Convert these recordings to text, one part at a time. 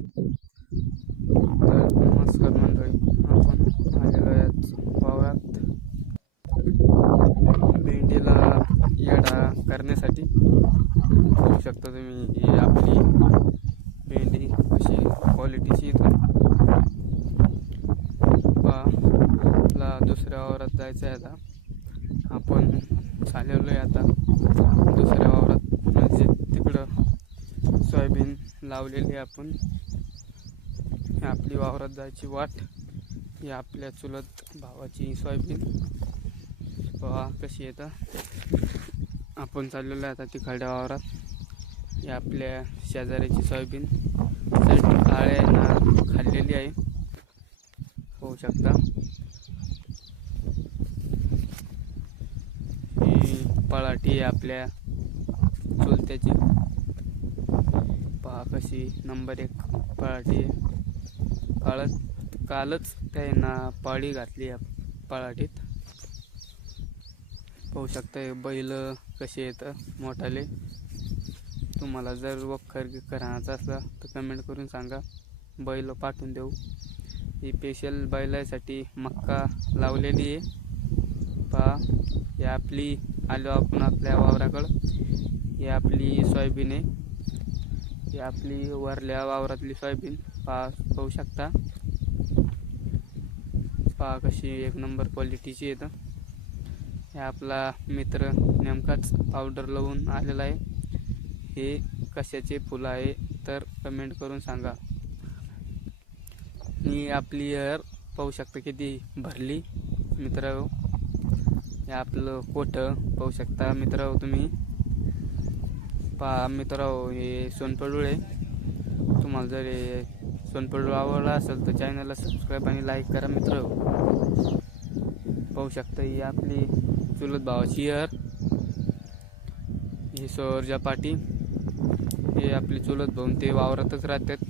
तर नमस्कार मंडळी, आपण आलेलो आहे वावरात भेंडीला येडा करण्यासाठी. बघू शकता तुम्ही ही आपली भेंडी कशी क्वालिटीची इथून आपला दुसऱ्या वावरात जायचं आहे. आता आपण चाललेलो आहे आता दुसऱ्या वावरात, म्हणजे तिकडं सोयाबीन लावलेली आहे आपण. आपली वावरात जायची वाट, ही आपल्या चुलत भावाची सोयाबीन पहा कशी येतं. आपण चाललेलो आहे आता तिकडच्या वावरात. ही आपल्या शेजाऱ्याची सोयाबीन आळ्याना खाल्लेली आहे, होऊ शकता. ही पळाटी आहे आपल्या चुलत्याची, पहा कशी नंबर 1 पळाटी आहे. कालच त्यांना पाळी घातली या पळाटीत. पाहू शकता बैल कसे येतं मोठाले. तुम्हाला जर वखर करायचा असला तर कमेंट करून सांगा, बैल पाठवून देऊ. ही स्पेशल बैलासाठी मक्का लावलेली आहे. पहा ही आपली आलो आपण आपल्या वावराकडं. ही आपली सोयाबीन आहे, ही आपली वरल्या वावरातली सोयाबीन पाहू शकता. पहा कशी एक नंबर क्वालिटीची येतं. हे आपला मित्र नेमकाच पावडर लावून आलेला आहे. हे कशाचे फुलं आहे तर कमेंट करून सांगा. ही आपली एअर पाहू शकता किती भरली मित्रांनो. हे आपलं कोठं पाहू शकता मित्रांनो तुम्ही. पहा मित्रांनो, हे सोनपडूळ आहे. तुम्हाला जर हे सोनपडूळ आवडला असेल तर चॅनलला सबस्क्राईब आणि लाईक करा मित्र. पाहू शकता ही आपली चुलत भावाची एअर, ही सोरजा पाटी. हे आपली चुलत भाऊ ते वावरातच राहतात.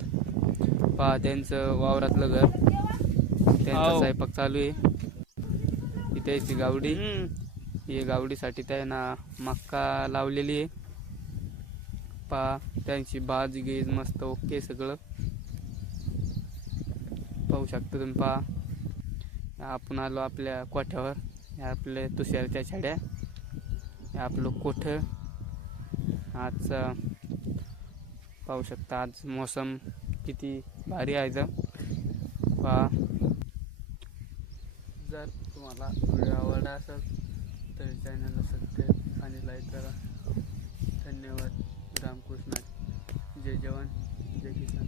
पहा त्यांचं वावरातलं घर, त्यांचा स्वयंपाक चालू आहे. ही त्याची गावडी, ही गावडीसाठी त्यांना मक्का लावलेली आहे. पहा त्यांची बाज गेज मस्त ओके सगळं पाहू शकता तुम्ही. पहा आपण आलो आपल्या कोठ्यावर. हे आपले तुषारच्या छड्या, हे आपलं कोठं. आज पाहू शकता आज मोसम किती भारी आहे. पहा जर तुम्हाला व्हिडिओ आवडला असेल तर चॅनलला सबस्क्राईब आणि लाईक करा. धन्यवाद. रामकृष्ण. जय जवान जय किसान.